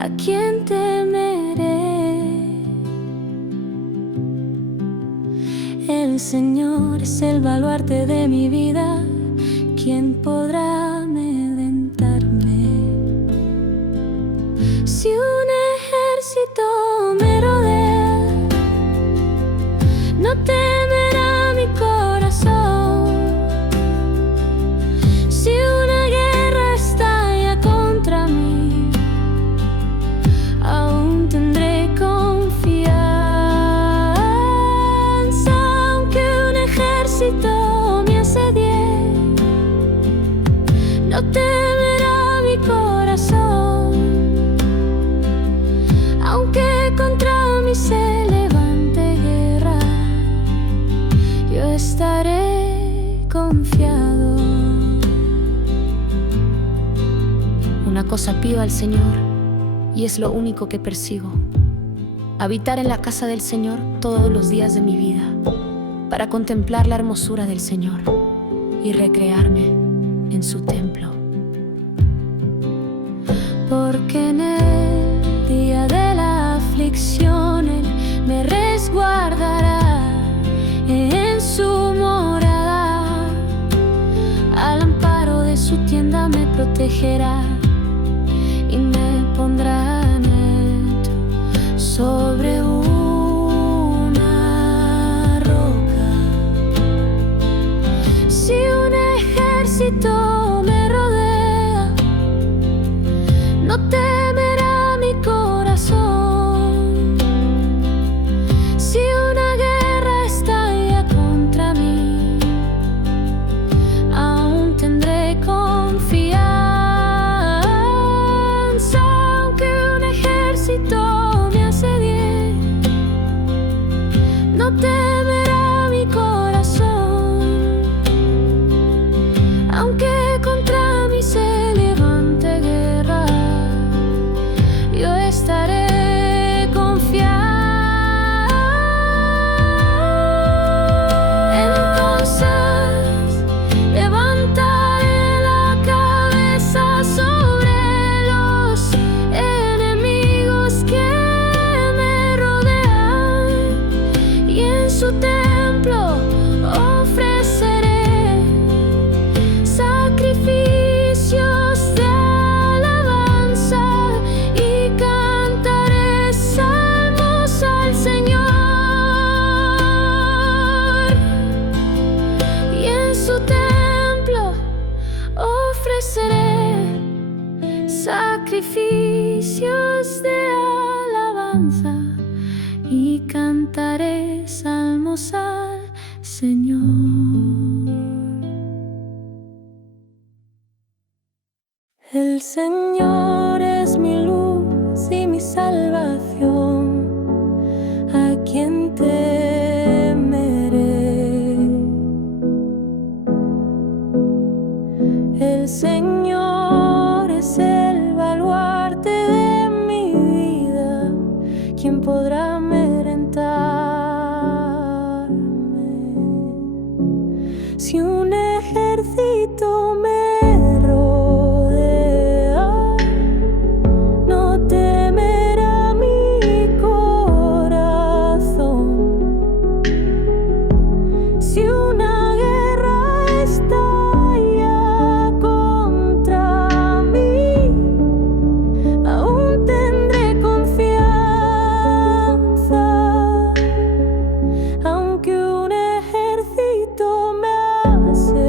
¿A quién temeré? El Señor es el baluarte de mi vida. ¿Quién podrá amedrentarme? Si un ejército me rodea, no temerá mi corazón. Si una guerra estalla contra mí, aún tendré confianza. Aunque un ejército me asedie, no temerá mi corazón. Aunque contra mí se levante guerra, yo estaré confiado. Una cosa pido al Señor, y es lo único que persigo: habitar en la casa del Señor todos los días de mi vida, para contemplar la hermosura del Señor y recrearme en su templo. Porque en el día de la aflicción Él me resguardará en su morada. Al amparo de su tienda me protegerá y me pondrá en alto sobre una roca. Si un ejército me rodea, no temerá mi corazón. Si una guerra estalla contra mí, aún tendré confianza. Aunque un ejército me asedie, no temerá mi corazón. Aunque contra mí se levante guerra, yo estaré confiado. Entonces levantaré la cabeza sobre los enemigos que me rodean, y en su templo ofreceré sacrificios de alabanza y cantaré salmos al Señor. Y en su templo ofreceré sacrificios de alabanza y cantaré salmos al Señor. El Señor es mi luz y mi salvación. ¿A quién temeré? El Señor es el baluarte de mi vida. ¿Quién podrá amedrentarme? Si un ejército me rodea, no temerá mi corazón. Si una guerra estalla contra mí, aún tendré confianza. Aunque un ejército me asedie,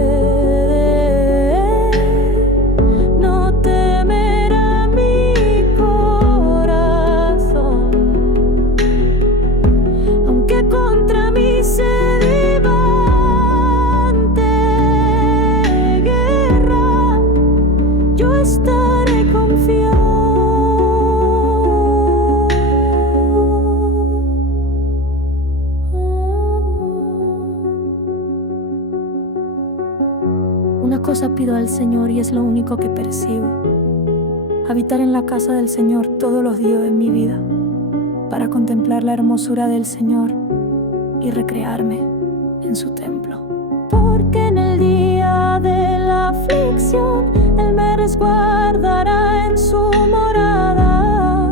no temerá mi corazón. Aunque contra mí se levante guerra, yo estaré confiado. Una cosa pido al Señor, y es lo único que persigo: habitar en la casa del Señor todos los días de mi vida, para contemplar la hermosura del Señor y recrearme en su templo. Porque en el día de la aflicción Él me resguardará en su morada.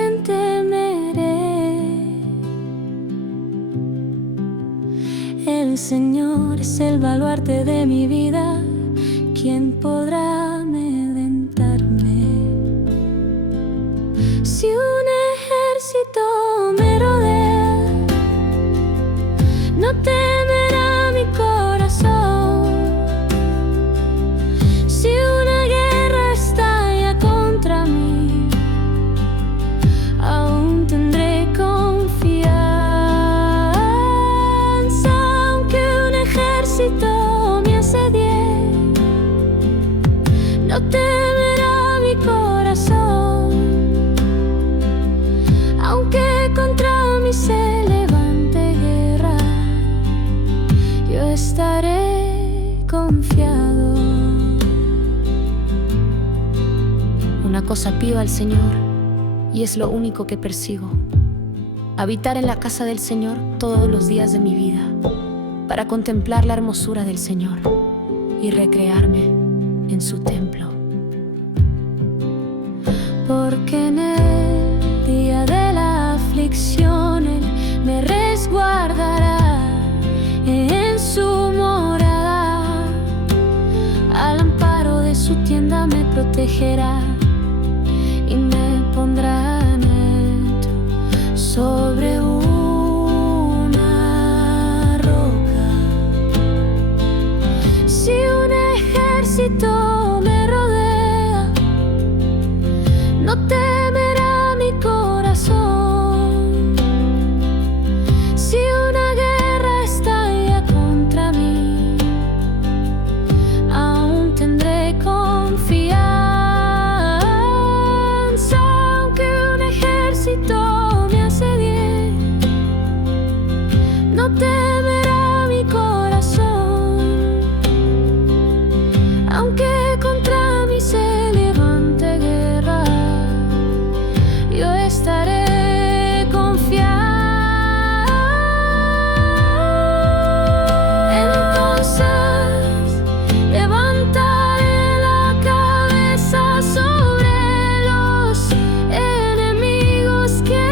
quién temeré? El Señor es el baluarte de mi vida, ¿quién podrá amedrentarme? Si un ejército me rodea, no temerá mi corazón. Si una guerra estalla contra mí, aún tendré confianza. Aunque un ejército me asedie, no temerá mi corazón. Aunque contra mí se levante guerra, yo estaré confiado. Una cosa pido al Señor, y es lo único que persigo: habitar en la casa del Señor todos los días de mi vida, para contemplar la hermosura del Señor y recrearme en su templo. Porque en el día de la aflicción Él me resguardará en su morada, al amparo de su tienda me protegerá y me pondrá en alto sobre una roca. Si un ejército me rodea, no temerá mi corazón. Si una guerra estalla contra mí, aún tendré confianza. Aunque un ejército me asedie, no temerá mi corazón. Aunque contra mí se levante guerra, yo estaré confiado. Entonces levantaré la cabeza sobre los enemigos que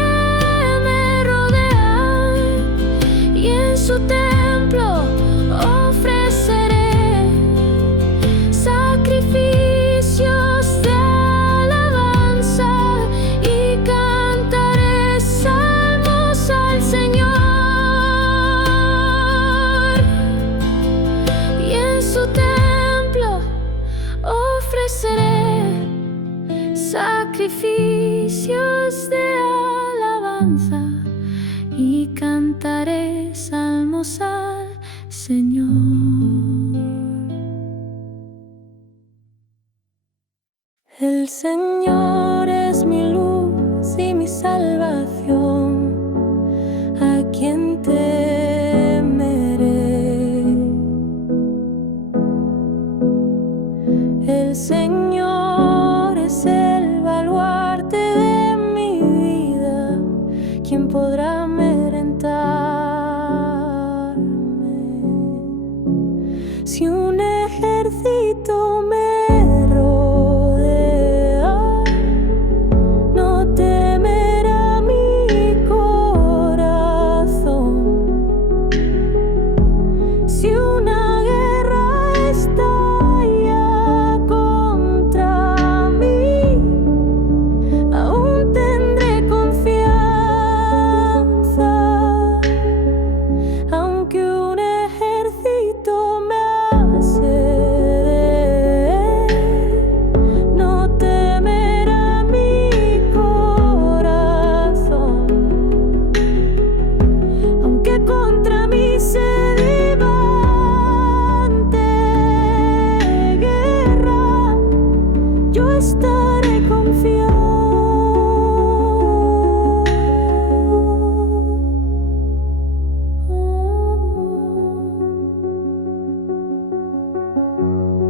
me rodean, y en su templo ofreceré sacrificios de alabanza y cantaré salmos al Señor. Y en su templo ofreceré sacrificios de alabanza y cantaré salmos al Señor. El Señor es mi luz y mi salvación, ¿a quién temeré? El Señor es el baluarte de mi vida, ¿quién podrá amedrentarme? Si un ejército me rodea, no temerá mi corazón. Si una guerra estalla contra mí, aún tendré confianza. Aunque un ejército me asedie, no temerá mi corazón. Aunque contra mí se levante guerra, yo estaré confiado.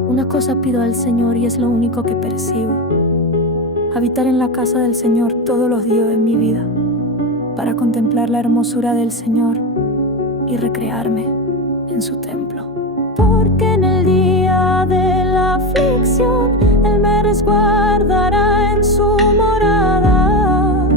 Una cosa pido al Señor, y es lo único que persigo: habitar en la casa del Señor todos los días de mi vida, para contemplar la hermosura del Señor y recrearme en su templo. Porque en el día de la aflicción Él me resguardará en su morada,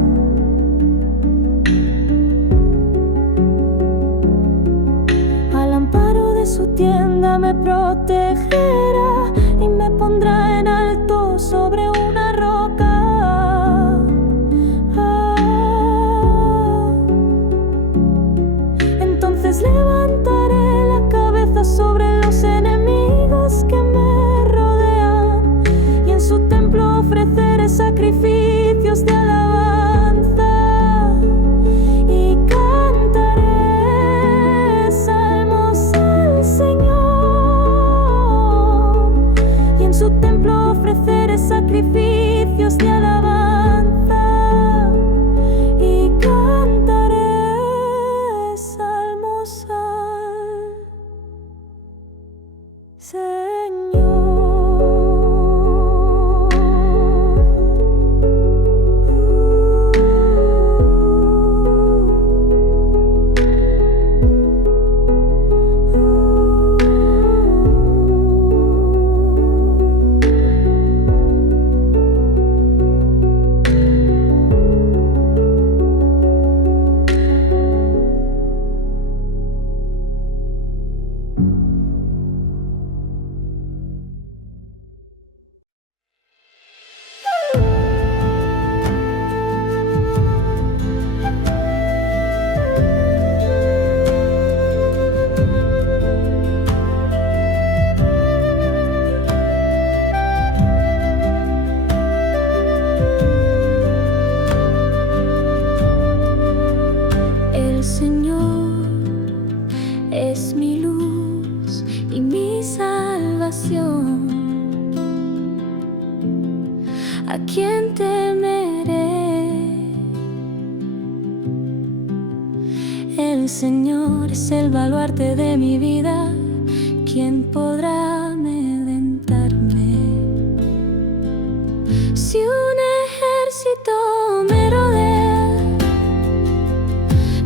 El Señor es el baluarte de mi vida. ¿Quién podrá amedrentarme? Si un ejército me rodea,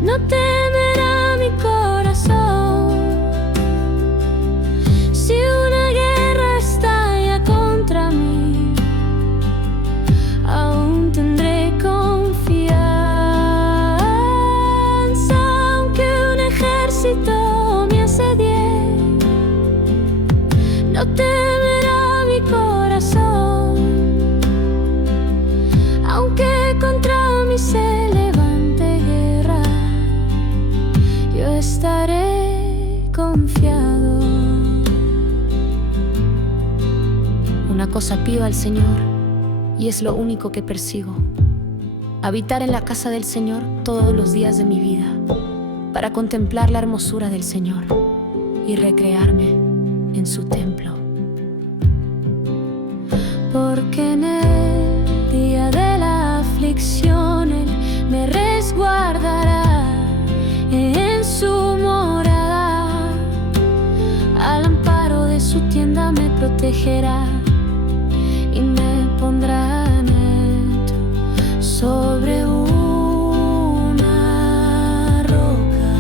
no temerá mi corazón. Si una guerra estalla contra mí, aún tendré confianza. Aunque un ejército me asedie, no temerá mi corazón. Aunque contra mí se levante guerra, yo estaré confiado. Una cosa pido al Señor, y es lo único que persigo: habitar en la casa del Señor todos los días de mi vida, para contemplar la hermosura del Señor y recrearme en su templo. Porque en el día de la aflicción Él me resguardará en su morada. Al amparo de su tienda me protegerá y me pondrá en alto sobre una roca.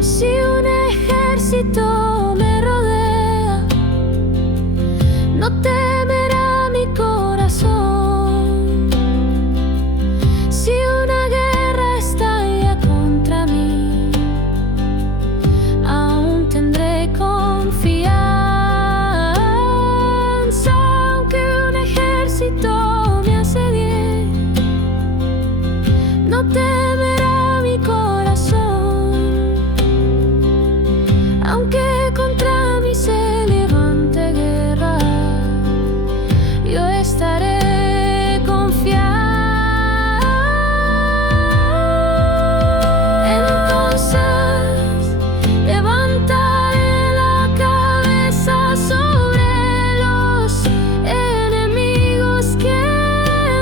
Si un ejército me rodea, no temerá mi corazón. Si una guerra estalla contra mí, aún tendré confianza. Aunque un ejército me asedie, no temerá mi corazón. Aunque contra mí se levante guerra, yo estaré confiado. Entonces levantaré la cabeza sobre los enemigos que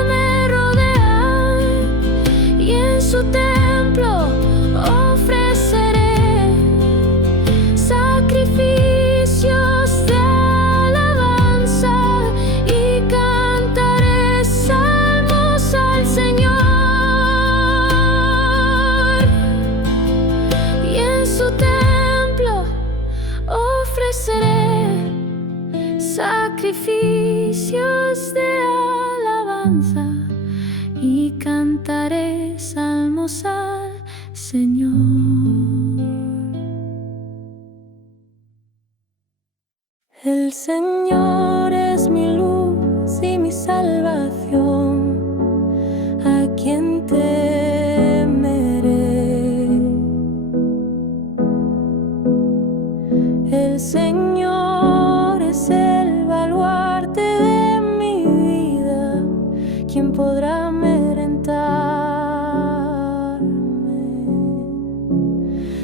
me rodean, y en su templo ofreceré sacrificios de alabanza y cantaré salmos al Señor. Y en su templo ofreceré sacrificios de alabanza y cantaré salmos al Señor. El Señor es mi luz y mi salvación, ¿a quién temeré? El Señor es el baluarte de mi vida, ¿quién podrá amedrentarme?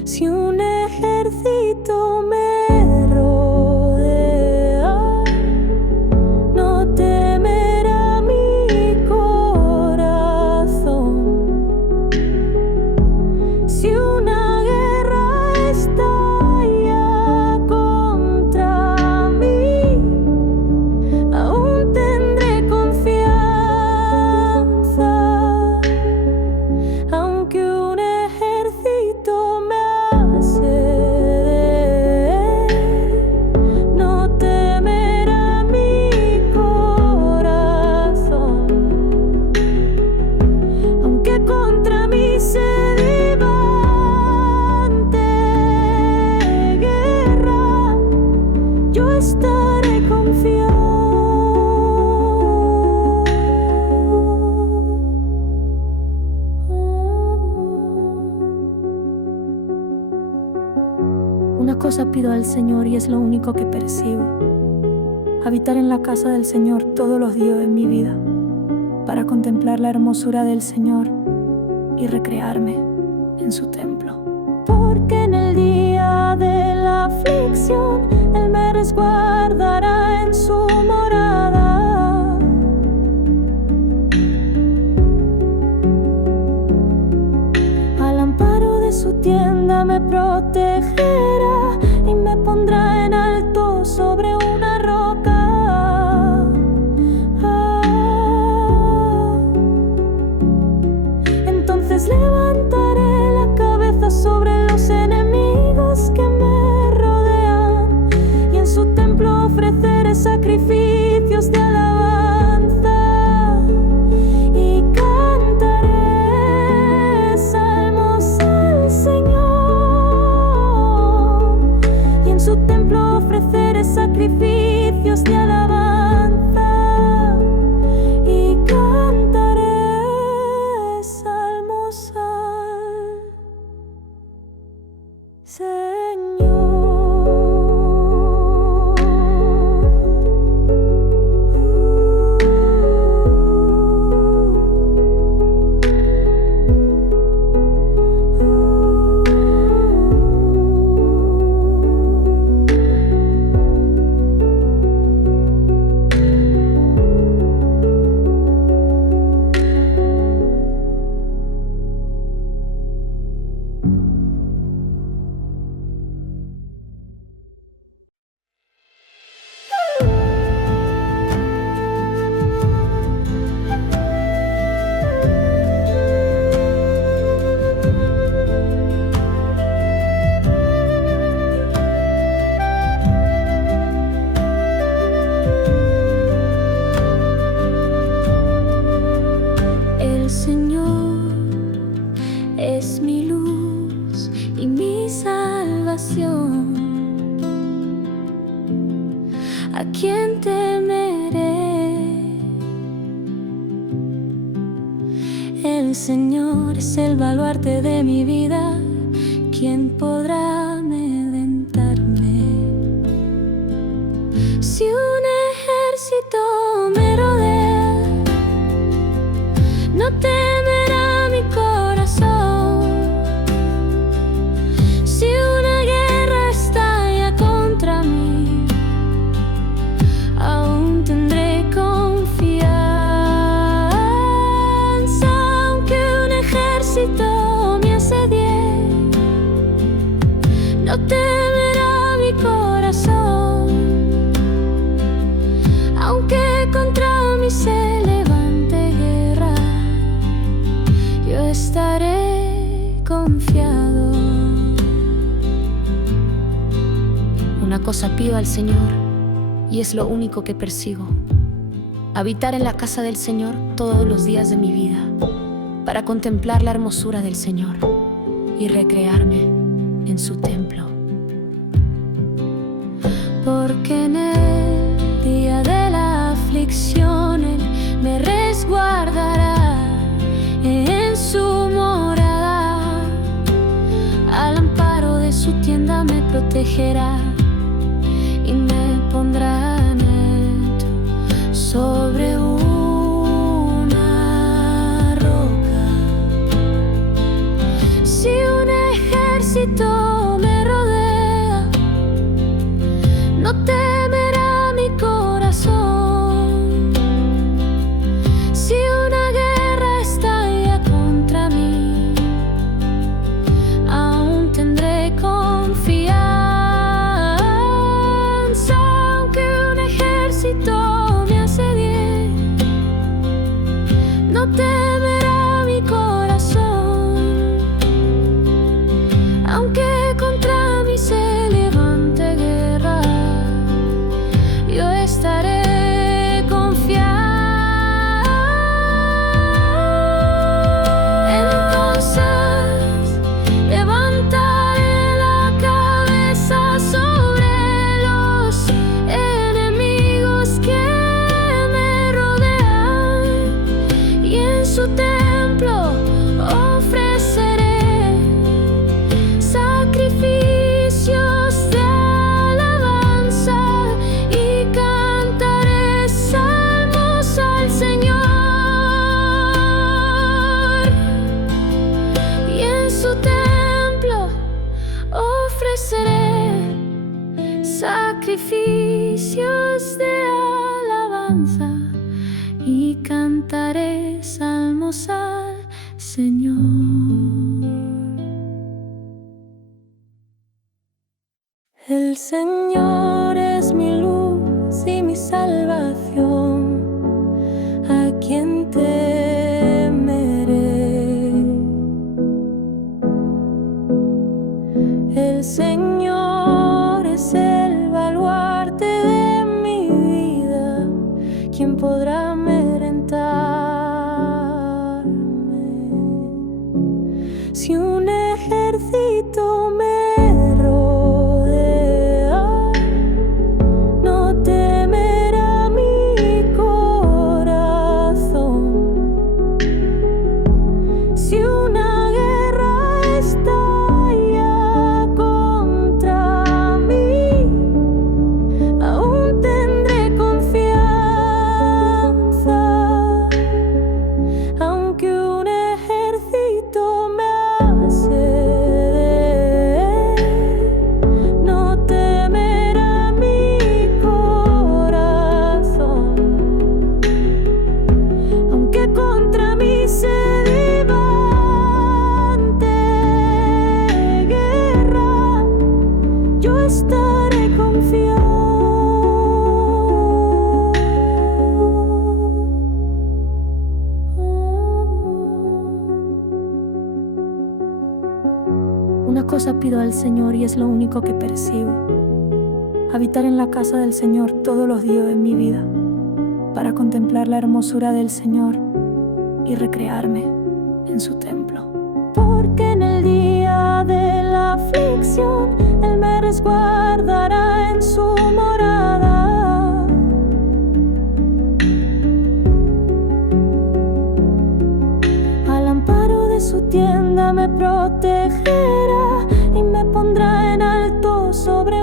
Si un ejército me rodea, no temerá mi corazón. Si una guerra estalla contra mí, aún tendré confianza. Aunque un ejército me asedie, no temerá mi corazón. Aunque contra mí se levante guerra, yo estaré confiado. Una cosa pido al Señor, y es lo único que persigo: habitar en la casa del Señor todos los días de mi vida, para contemplar la hermosura del Señor y recrearme en su templo. Porque en el día de la aflicción Él me resguardará en su morada. Al su tienda me protegerá y me pondrá en alto sobre una roca. Entonces levantaré la cabeza sobre los enemigos que me rodean, y en su templo ofreceré sacrificios de alabanza, y cantaré salmos al Señor, y en su templo ofreceré sacrificios de alabanza, y cantaré salmos al Señor. El Señor es mi luz y mi salvación. ¿A quién temeré? El Señor es el baluarte de mi vida. ¿Quién podrá amedrentarme? Si un ejército me rodea, no temerá mi corazón. Si una guerra estalla contra mí, aún tendré confianza. Aunque un ejército me asedie, no temerá mi corazón. Aunque contra mí se levante guerra, yo estaré confiado. Una cosa pido al Señor, y es lo único que persigo: habitar en la casa del Señor todos los días de mi vida, para contemplar la hermosura del Señor y recrearme en su templo. Porque en el día de la aflicción Él me resguardará en su morada. Al amparo de su tienda me protegerá y me pondrá en alto sobre una roca. Si un ejército me rodea, no temerá mi corazón. Si una guerra estalla contra mí, aún tendré confianza. Aunque un ejército me asedie, no temerá mi corazón. Aunque contra mí se levante guerra, yo estaré confiado. Entonces levantaré la cabeza sobre los enemigos que me rodean, y en su templo ofreceré sacrificios de alabanza, y cantaré salmos al Señor. Y en su templo ofreceré sacrificios de alabanza, y cantaré salmos al Señor. Señor es mi luz y mi salvación, ¿a quién temeré? El Señor es el baluarte de mi vida, ¿quién podrá amedrentarme? Si un ejército me rodea, no temerá mi corazón. Si una guerra estalla contra mí, aún tendré confianza. Aunque un ejército me asedie, no temerá mi corazón. Aunque contra mí se levante guerra, yo estaré confiado. Una cosa pido al Señor y es lo único que persigo: habitar en la casa del Señor todos los días de mi vida, para contemplar la hermosura del Señor y recrearme en su templo. Porque en el día de la aflicción Él me resguardará en su morada. Al amparo de su tienda me protegerá y me pondrá en alto sobre